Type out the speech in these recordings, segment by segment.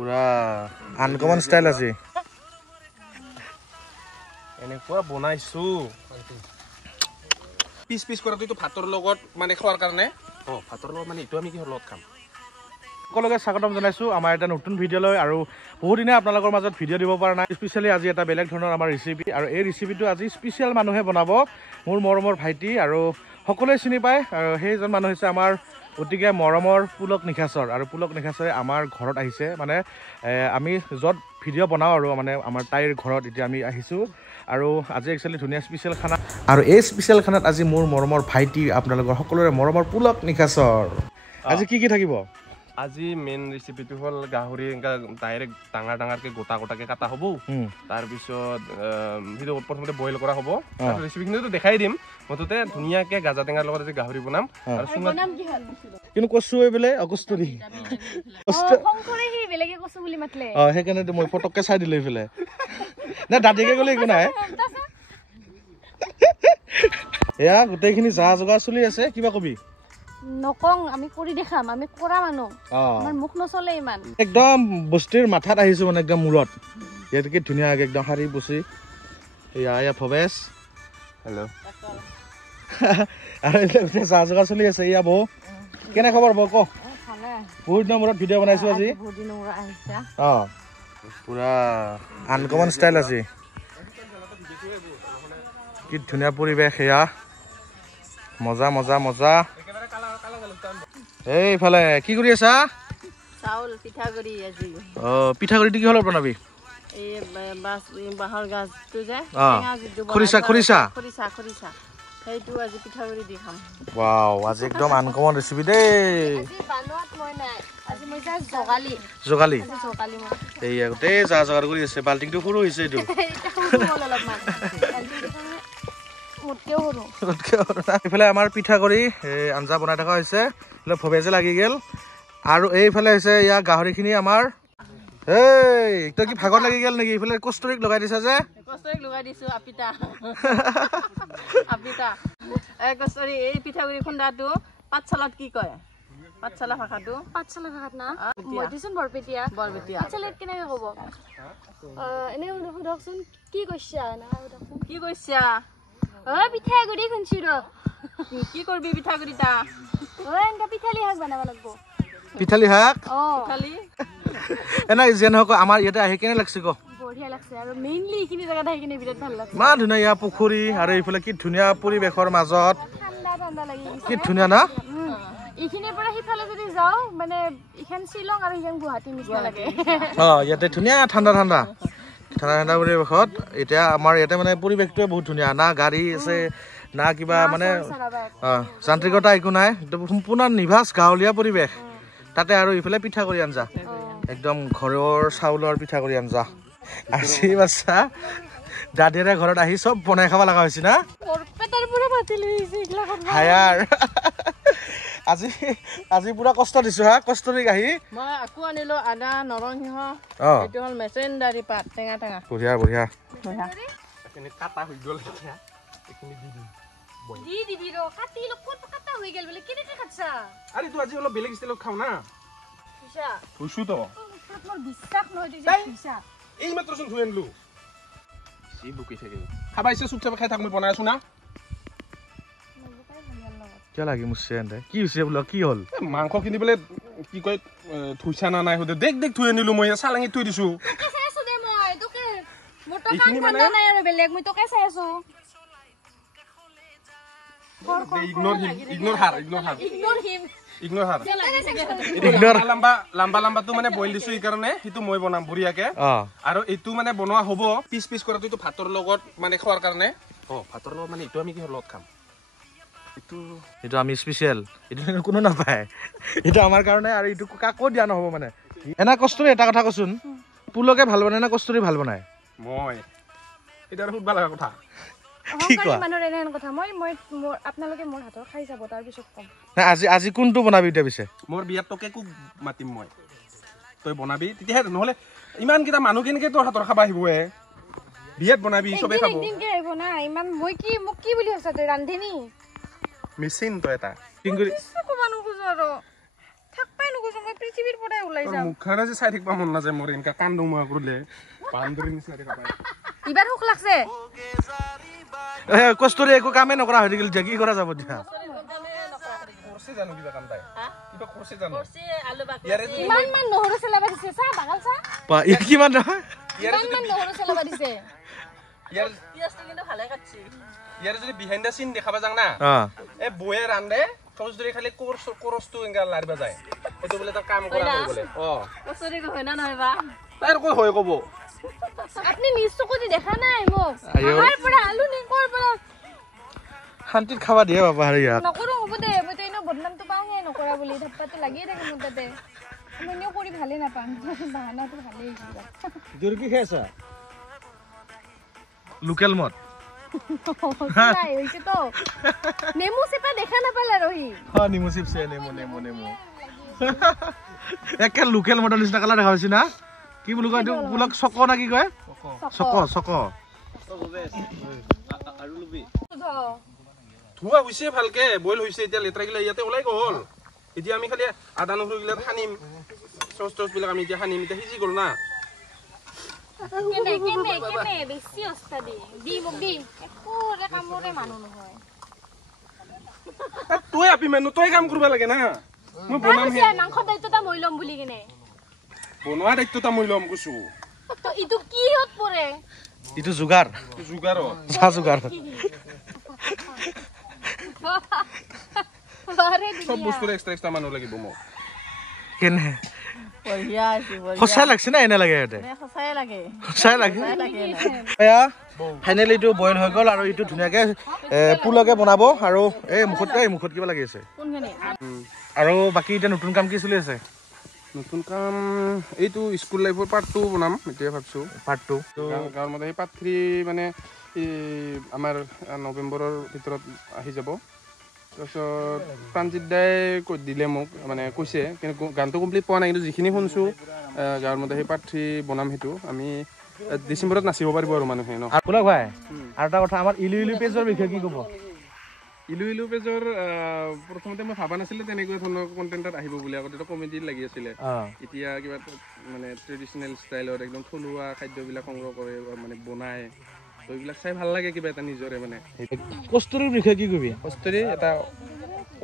পুৰা uncommon style আছে এনেকুৱা বনাইছো পিস পিস কৰা তুইতো ভাতৰ লগত মানে খোৱাৰ কাৰণে ভাতৰ লগত মানে ইটো আমি কিহৰ লগত খাম সকলোকে স্বাগতম জনাইছো আমাৰ এটা নতুন ভিডিঅ' লৈ আৰু বহুত দিনে আপোনালোকৰ মাজত ভিডিঅ' দিব পৰা নাই স্পেচিয়েলি আজি এটা বেলেগ ধৰণৰ আমাৰ ৰেচিপি আৰু এই ৰেচিপিটো আজি স্পেচিয়েল মানুহে বনাব মোৰ মৰমৰ ভাইটি আৰু সকলোৱে চিনি পায় আৰু সেইজন মানুহ হৈছে আমাৰ অতিকে মৰমৰ পুলক নিখাছৰ আৰু পুলক নিখাছৰে আমাৰ ঘৰত আহিছে মানে আমি য'ত ভিডিঅ' বনাওঁ আৰু মানে আমাৰ তাইৰ ঘৰত এতিয়া আমি আহিছোঁ আৰু আজি একচুৱেলি ধুনীয়া স্পেচিয়েল খানা আৰু এই স্পেচিয়েল খানাত আজি মোৰ মৰমৰ ভাইটি আপোনালোকৰ সকলোৰে মৰমৰ পুলক নিখাছৰ আজি কি থাকিব আজি মেইন ৰেচিপিটো হ'ল গাহৰি ডাইৰেক্ট ডাঙৰ ডাঙৰকে গোটা গোটাকে কাটা হ'ব তাৰপিছত সেইটো প্ৰথমতে বইল কৰা হ'ব ৰেচিপিখিনিতো দেখাই দিম মুঠতে ধুনীয়াকে গাজা টেঙাৰ লগত আজি গাহৰি বনাম আৰু কিন্তু কচু বোলে অকস্তুৰি সেইকাৰণে মই ফটককে চাই দিলো এইফালে নে দাঁতিকে গ'লে একো নাই এয়া গোটেইখিনি যা যোগাৰ চলি আছে কিবা কবি নকং আমি কৰি দেখাম আমি কৰা মানুহ আমাৰ মুখ নচলে ইমান একদম বস্তিৰ মাথাত আহিছো মানে একদম মূৰত ইয়াতকে ধুনীয়াকে একদম শাৰী পুচি এয়া ভৱেশ হেল্ল' আৰু যা যোগাৰ চলি আছে এয়া বৌ কেনে খবৰ বৌ ক বহুত দিনৰ মূৰত ভিডিঅ' বনাইছো আজি পুৰা আনকমন ষ্টাইল আছে কি ধুনীয়া পৰিৱেশ এয়া মজা মজা মজা এইফালে কি কৰি আছা চাউল পিঠাগুৰি আজি পিঠাগুৰিটো কি হলত বনাবি এই বাঁহৰ গাজটো যে খৰিচা খৰিচা খৰিচা খৰিচা সেইটো আজি পিঠাগুৰি দি খাম ৱাও আজি একদম আনকমন ৰেচিপি দেই যোগালী এইয়া গোটেই যা যোগাৰ কৰি আছে বাল্টিংটো সৰু হৈছে এইটো এইফালে আমাৰ পিঠাগুৰি আঞ্জা বনাই থকা হৈছে ভৱেজে লাগি গেল আৰু এইফালে হৈছে ইয়াৰ গাহৰিখিনি আমাৰ এই তই কি ভাগত লাগি গেল নেকি এইফালে কষ্টৰিক লগাই দিছা যে কষ্টৰিক লগাই দিছো আপিতা আপিতা এই কষ্টৰি এই পিঠাগুৰি খুন্দাটো পাতচালাত কি কয় পাতচালা ভাষাটো পাতচালা ভাষাত না মই দিছোন বৰপেটিয়া পাতচালাত কেনেকৈ ক'ব এনে সুধকচোন কি কৈছা কি কৈছা পিঠাগুৰি খুন্দিছো ৰ কি কৰবি পিঠাগুৰিটা এনেকা পিঠালি শাক বনাব লাগিব পিঠালি শাক এনে যেন হওক আমাৰ ইয়াতে আহি কেনে লাগছে ক বঢ়িয়া লাগছে আৰু মেইনলি এইখিনি জেগাত আহি কিনে বিৰাট ভাল লাগছে ইমান ধুনীয়া ইয়াৰ পুখুৰী আৰু এইফালে কি ধুনীয়া পৰিৱেশৰ মাজত ঠাণ্ডা ঠাণ্ডা লাগি কি ধুনীয়া না এইখিনিৰ পৰা সিফালে যদি যাওঁ মানে ইখন শ্বিলং আৰু ইখন গুৱাহাটী নিচিনা লাগে ইয়াতে ধুনীয়া ঠাণ্ডা ঠাণ্ডা ঠাণ্ডা ঠাণ্ডা পৰিৱেশত এতিয়া আমাৰ ইয়াতে মানে পৰিৱেশটোৱে বহুত ধুনীয়া না গাড়ী আছে না কিবা মানে যান্ত্ৰিকতা একো নাই সম্পূৰ্ণ নিভাজ গাঁৱলীয়া পৰিৱেশ তাতে আৰু ইফালে পিঠা কৰি আঞ্জা একদম ঘৰৰ চাউলৰ পিঠা কৰি আঞ্জা আজি বাচ্চা দাদিৰে ঘৰত আহি চব বনাই খাব লগা হৈছে না হায়াৰ আজি আজি পুৰা কষ্ট দিছো হা কষ্টৰি আহি মই আকৌ আনিলো আদা নৰসিংহ এইটো হল মেচেণ্ডাৰী পাত টেঙা টেঙা বঢ়িয়া বঢ়িয়া এখিনি কাটা হৈ গল এতিয়া এখিনি দি দিবি ৰ কাটি লকত কাটা হৈ গেল বলে কেনেকে খাচ্ছা আরে তো আজি অলপ বেলেগ স্টাইলত খাও না খুশা খুশু তো মোৰ বিশ্বাস নহয় যে খুশা এই মাত্র শুন ধুই আনলু সি বুকি থাকে খাবা ইছে চুপচাপ খাই থাক মই বনাই আছো না কি লাগি মুছে এন্ডে কি হৈছে বল কি হল মাংস কিনিবলে কি কয় থুইছা না নাই হদে দেখ দেখ থুই আনিলু মই সালাঙি থুই দিছো চাই আছো দে মই তোকে মোটো কাম বন্ধ নাই আৰু বেলেগ মই তোকে চাই আছো ইগনোৰ লম্বা তো মানে বইল দিছো এই কাৰণে হিটো মই বনাম বুঢ়িয়াকে আৰু এটো মানে বনোৱা হ'ব পিস পিস কৰা তো ভাতৰ লগত মানে খোৱাৰ কাৰণে ভাতৰ লগত মানে এটো আমি কি লগত খাম এটো আমি স্পেশাল এটো কোনো নাপায় এটো আমাৰ কাৰণে আৰু এটো কাকো দিয়া নহব মানে এনা কষ্টৰি এটা কথা কচোন পুলকে ভাল বনায় না কষ্টৰি ভাল বনায় মই এটা খুব ভাল কথা কি কোৱা মানুহৰ এনেন কথা মই আপোনালোকে মোৰ হাতৰ খাই যাব তাৰ পিছত কম না আজি আজি কোনটো বনাবি এটা পিছে মোৰ বিয়াত তোকে কো মাতিম মই তই বনাবি তেতিয়া নহলে ইমান কিটা মানুহ কেনেকে তোৰ হাতৰ খাবা আহিব বিয়াত বনাবি সবে খাব দিন কে আহিব না ইমান মই কি মোক কি বুলি আছা তই ৰান্ধেনি মেচিন তো এটা টিংগুৰি কমানো খুজো আৰু থাকপাই নুখুজো মই পৃথিৱীৰ পৰাই ওলাই যাম মুখখানে যে চাই থাকিব মন নাযায় মোৰ এনেকা কান্দো মই কৰিলে বান্দৰীৰ নিচিনা দেখা পায় ইবাৰ সুখ লাগছে কষ্টৰি একো কামে নকৰা হৈ থাকিল কি কৰা যাব দিয়া কৰছে জানো কিবা কাম তাই কিবা কৰছে জানো ইমান মান নহৰু চেলাবা দিছে চা বাগাল চা কিমান নহয় ইমান মান নহৰু চেলাবা দিছে ইয়াৰ পিয়াজটো কিন্তু ভালে কাটছি ইয়াৰ যদি বিহাইণ্ড দ্য সিন দেখাবা যাং না এ বয়ে ৰান্ধে কষ্টৰি খালি কৰছটো এনেকা লাৰিবা যায় এইটো বোলে তাৰ কাম কৰা হৈ গ'লে কষ্টৰি হয় না নহয় বা তাইৰ কৈ হয় ক'ব আপনি নিজ চকুদি দেখা নাই মোক আহাৰ পৰা আলু নি কৰ পৰা শান্তিত খাবা দিয়ে বাবা আৰু ইয়াত নকৰো হ'ব দে মইতো এনেও বদনামটো পাওঁহে নকৰা বুলি ধাপ্পাটো লাগিয়ে থাকে মোৰ তাতে মই এনেও কৰি ভালেই নাপাম বাহানাটো ভালেই কিবা কি খাইছা লোকেল মদ নাই হৈছে তো নেমু চেপা দেখা নাপালা ৰহি নেমু চিপছে নেমু একে লোকেল মদৰ নিচিনা কালাৰ দেখা পাইছি না কি বুলি কয় এইটো বোলক চক না কি কয় চক ধোৱা হৈছে ভালকে বইল হৈছে এতিয়া লেতেৰা গিলা ইয়াতে ওলাই গ'ল এতিয়া আমি খালি আদা নহৰু গিলা সানিম চচ বিলাক আমি এতিয়া সানিম এতিয়া সিজি গ'ল না কেনে বেছি অস্তাদি দি মোক দি একোৰে কামৰে মানুহ নহয় তই আপি মানুহ তই কাম কৰিব লাগে না মই বনাম হে মাংস দায়িত্বটা মই ল'ম বুলি কিনে বনোৱা দায়িত্বটা মই ল'ম কৈছো তো ইটো কি হত পৰে ইটো যোগাৰ চাহ যোগাৰ সব বস্তু এক্সট্ৰা মানুহ লাগিব মোক কেনে সঁচাই লাগছে না এনে লাগে সঁচাই লাগে এয়া ফাইনেলি এইটো বইল হৈ গ'ল আৰু এইটো ধুনীয়াকে পোলকে বনাব আৰু এই মুখত কিবা লাগি আছে আৰু বাকী এতিয়া নতুন কাম কি চলি আছে নতুন কাম এইটো স্কুল লাইফৰ পাৰ্ট 2 বনাম এতিয়া ভাবছো পাৰ্ট 2 গাঁৱৰ মতে সেই পাৰ্ট 3 মানে আমাৰ নৱেম্বৰৰ ভিতৰত আহি যাব তাৰপিছত প্ৰাঞ্জিত দাই দিলে মোক মানে কৈছে কিন্তু গানটো কমপ্লিট পোৱা নাই কিন্তু যিখিনি শুনছো গাঁৱৰ মতে সেই পাৰ্ট 3 বনাম সেইটো আমি ডিচেম্বৰত নাচিব পাৰিব আৰু মানুহে ন পুলক ভাই আৰু এটা কথা আমাৰ ইলু পেজৰ বিষয়ে কি ক'ব ইলু পেজৰ প্ৰথমতে মই ভাবা নাছিলো তেনেকুৱা ধৰণৰ কণ্টেণ্টত আহিব বুলি আগতে কমেডিত লাগি আছিলে এতিয়া কিবা মানে ট্ৰেডিশ্যনেল ষ্টাইলত একদম থলুৱা খাদ্যবিলাক সংগ্ৰহ কৰে মানে বনায় তো এইবিলাক চাই ভাল লাগে কিবা এটা নিজৰে মানে কষ্টুৰিৰ বিষয়ে কি কবি কষ্টুৰি এটা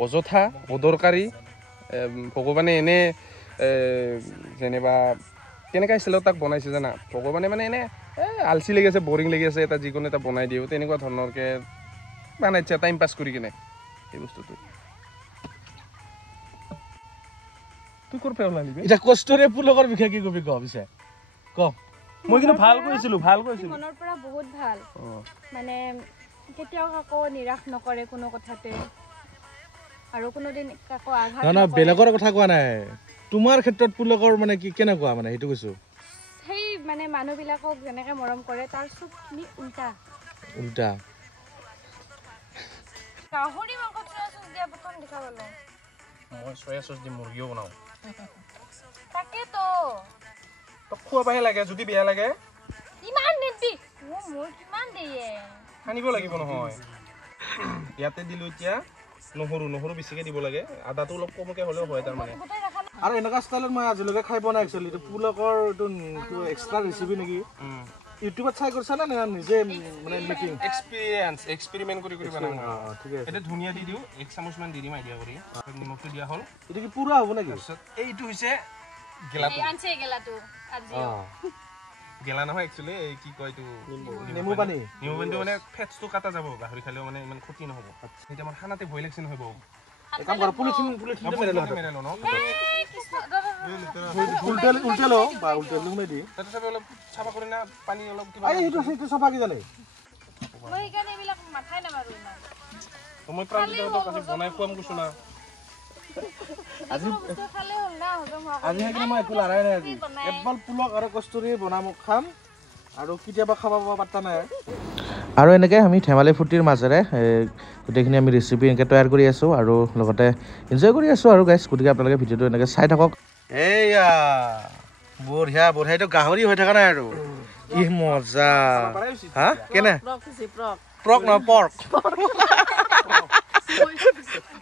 অযথা অদৰকাৰী ভগৱানে এনে যেনিবা কেনেকুৱা ষ্টাইলত তাক বনাইছে জানা ভগৱানে মানে এনে আলচি লাগি আছে বৰিং লাগি আছে এটা যিকোনো এটা বনাই দিওঁ তেনেকুৱা ধৰণৰকে বানাইছে টাইম পাছ কৰি কিনে এই বস্তুটো তুই কৰ পৰা ওলালি এতিয়া কষ্টুৰিৰ পুলকৰ বিষয়ে কি কবি ক পিছে ক মই কিন্তু ভাল কৈছিলো মনৰ পৰা বহুত ভাল মানে কেতিয়াও কাকো নিৰাশ নকৰে কোনো কথাতে আৰু কোনোদিন কাকো আঘাত না বেলেগৰ কথা কোৱা নাই তোমাৰ ক্ষেত্ৰত পুলকৰ মানে কি কেনেকুৱা মানে সেইটো কৈছো সেই মানে মানুহবিলাকক যেনেকৈ মৰম কৰে তাৰ চবখিনি উল্টা গাহৰি মাংস চয়া চচ দিয়া প্ৰথম দেখা পালো মই চয়া চচ দি মুৰ্গীও বনাওঁ তাকেতো তক খোৱাবাহে লাগে যদি বেয়া লাগে ইমান নিদি মোৰ কিমান দিয়ে সানিব লাগিব নহয় ইয়াতে দিলো এতিয়া নহৰু বেছিকে দিব লাগে আদাটো অলপ কমকে হ'লেও হয় তাৰমানে আৰু এনেকুৱা ষ্টাইলত মই আজিলৈকে খাই পোৱা নাই একচুৱেলি এইটো পুলকৰ এইটো এক্সট্ৰা ৰেচিপি নেকি ইউটিউবত চাই কৰিছা নে নিজে মানে মেকিং এক্সপেৰিমেণ্ট কৰি বনাম ঠিক আছে এটা ধুনীয়া দি দিওঁ 1 চামুচমান দি দিম আইডিয়া কৰি নিমখটো দিয়া হ'ল এইটো কি পুৰা হ'ব নেকি এইটো হৈছে গেলা নহয় একচুৱেলি এই কি কয় এইটো নেমু পানী মানে ফেটছটো কাটা যাব গাহৰি খালেও মানে ইমান ক্ষতি নহ'ব এতিয়া আমাৰ খানাতে ভয় লাগিছে নহয় বৌ কাম কৰ পুলিচিং মেৰেলো ন উল্টেলো বা উল্টেলো মেদি তাতে অলপ চাফা কৰি না পানী অলপ কিবা এই সেইটো চাফা কি জানে মই সেইকাৰণে এইবিলাক মাথাই নামাৰো ইমান মই প্ৰাঞ্জিতহঁতক আজি বনাই খুৱাম কৈছো না আজি সেইকাৰণে মই একো লৰাই নাই আজি এবাৰ পুলক আৰু কষ্টুৰি বনাম খাম আৰু কেতিয়াবা খাব পাত্তা নাই আৰু এনেকৈ আমি ধেমালি ফূৰ্তিৰ মাজেৰে গোটেইখিনি আমি ৰেচিপি এনেকৈ তৈয়াৰ কৰি আছোঁ আৰু লগতে এনজয় কৰি আছোঁ আৰু গাইজ গতিকে আপোনালোকে ভিডিঅ'টো এনেকৈ চাই থাকক এইয়া বঢ়িয়া এইটো গাহৰি হৈ থকা নাই আৰু কি মজা হা কেনে প্ৰক নহয় পৰ্ক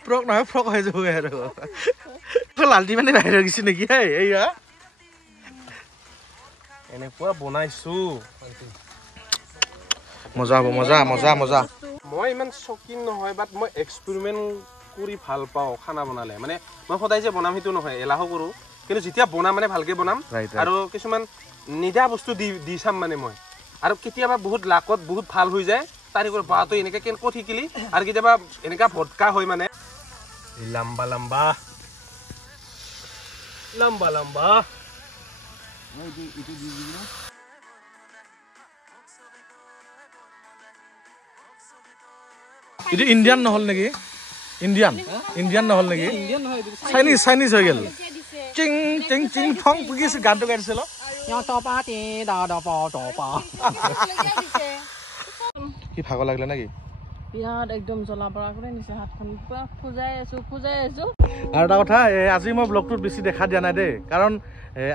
ফ্ৰক নহয় ফ্ৰক হৈ যাবগৈ আৰু লালটি মানে বাহিৰ গৈছে নেকি এইয়া এনেকুৱা বনাইছো মজা হ'ব মজা মজা মজা মই ইমান চকিন নহয় বাট মই এক্সপেৰিমেণ্ট কৰি ভাল পাওঁ খানা বনালে মানে মই সদায় যে বনাম সেইটো নহয় এলাহো কৰোঁ কিন্তু যেতিয়া বনাম মানে ভালকে বনাম আৰু কিছুমান নিদা বস্তু দি চাম মানে মই আৰু কেতিয়াবা বহুত লাকত বহুত ভাল হৈ যায় তাৰি কৰি বা তই এনেকৈ ক'ত শিকিলি আৰু কেতিয়াবা এনেকুৱা ভটকা হয় মানে লম্বা লম্বা লম্বা লম্বা এইটো ইণ্ডিয়ান নহ'ল নেকি ইণ্ডিয়ান নহ'ল নেকি চাইনিজ হৈ গ'ল চিং চিং চিং ফং পুগিছে গানটো গাইছিল কি ভাগৰ লাগিলে নেকি বিৰাট একদম জ্বলা পৰা কৰি নিছে হাতখন পুৰা খুজাই আছো আৰু এটা কথা আজি মই ব্লগটোত বেছি দেখা দিয়া নাই দেই কাৰণ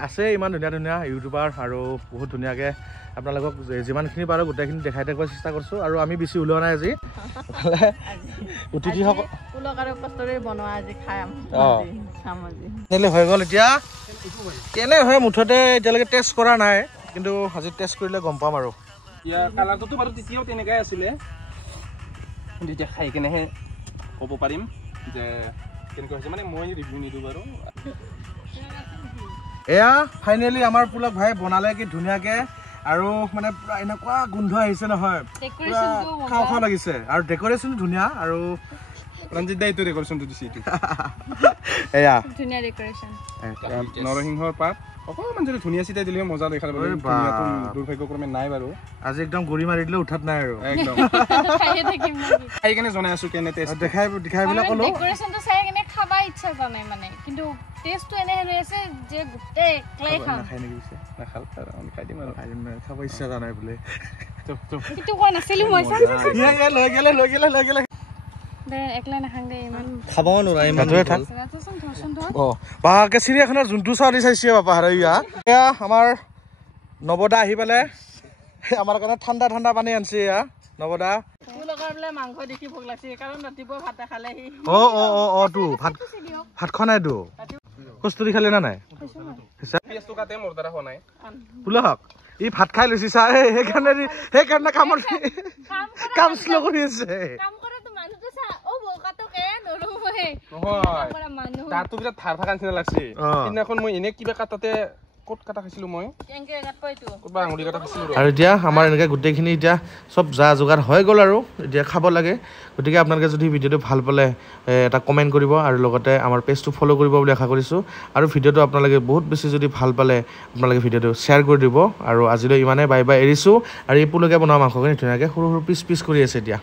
আছে ইমান ধুনীয়া ধুনীয়া ইউটিউবাৰ আৰু বহুত ধুনীয়াকৈ আপোনালোকক যিমানখিনি পাৰোঁ গোটেইখিনি দেখাই থাকিব চেষ্টা কৰিছোঁ আৰু আমি বেছি ওলোৱা নাই আজি অতিথিসকল হৈ গ'ল এতিয়া কেনে হয় মুঠতে এতিয়ালৈকে টেষ্ট কৰা নাই কিন্তু আজি টেষ্ট কৰিলে গম পাম আৰু কালাৰটোতো বাৰু তেতিয়াও তেনেকাই আছিলে এতিয়া খাই কেনেহে ক'ব পাৰিম যে কেনেকুৱা হৈছে মানে মই ৰিভিউ নিদিওঁ বাৰু এয়া ফাইনেলি আমাৰ পুলক ভাই বনালে কি ধুনীয়াকৈ আৰু মানে পুৰা এনেকুৱা গোন্ধ আহিছে নহয় পুৰা খাওঁ খাওঁ লাগিছে আৰু ডেক'ৰেশ্যন ধুনীয়া আৰু ৰঞ্জিত দাই এইটো ডেক'ৰেশ্যনটো দিছে এইটো এয়া ধুনীয়া ডেক'ৰেশ্যন নৰসিংহৰ পাত অকণমান যদি ধুনীয়া চিটাই দিলে মজা দেখালে দুৰ্ভাগ্যক্ৰমে নাই বাৰু আজি একদম গুৰি মাৰি দিলে উঠাত নাই আৰু একদম খাই কেনে জনাই আছো কেনে টেষ্ট দেখাই পেলাই ক'লো ডেক'ৰেশ্যনটো চাই কেনে খাবা ইচ্ছা যোৱা নাই মানে কিন্তু টেষ্টটো এনে হৈ আছে যে গোটেই একলাই খাম নাখাই নেকি পিছে নাখাল আমি খাই দিম আৰু খাব ইচ্ছা যোৱা নাই বোলে সেইটো কোৱা নাছিলো মই লৈ গেলে একলাই নাখাং দে ইমান খাব নোৱাৰা ইমান বাকে চিৰিয়াখানাৰ যোনটো চাউলি চাইছে বাপা হাৰৈয়া এয়া আমাৰ নৱদা আহি পেলাই আমাৰ কাৰণে ঠাণ্ডা ঠাণ্ডা পানী আনছে এয়া নৱদা মাংস দেখি ভোক লাগছে কাৰণ ৰাতিপুৱা ভাত খালে তো ভাত খোৱা নাই তো কস্তুৰি খালে না নাই পুলক ই ভাত খাই লৈছি চা সেইকাৰণে কাম শ্ল' কৰি আছে তাতো বিৰাট ভাৰ ভাৰ নিচিনা লাগছে সিদিনাখন মই এনে কিবা কাটাতে ক'ত কাটা খাইছিলো মই ক'ৰবাত আঙুলি কাটা খাইছিলো আৰু এতিয়া আমাৰ এনেকৈ গোটেইখিনি এতিয়া চব যা যোগাৰ হৈ গ'ল আৰু এতিয়া খাব লাগে গতিকে আপোনালোকে যদি ভিডিঅ'টো ভাল পালে এটা কমেণ্ট কৰিব আৰু লগতে আমাৰ পেজটো ফ'ল' কৰিব বুলি আশা কৰিছোঁ আৰু ভিডিঅ'টো আপোনালোকে বহুত বেছি যদি ভাল পালে আপোনালোকে ভিডিঅ'টো শ্বেয়াৰ কৰি দিব আৰু আজিলৈ ইমানে বাই বাই এৰিছোঁ আৰু এই পুলকে বনোৱা মাংসখিনি ধুনীয়াকৈ সৰু সৰু পিচ কৰি আছে এতিয়া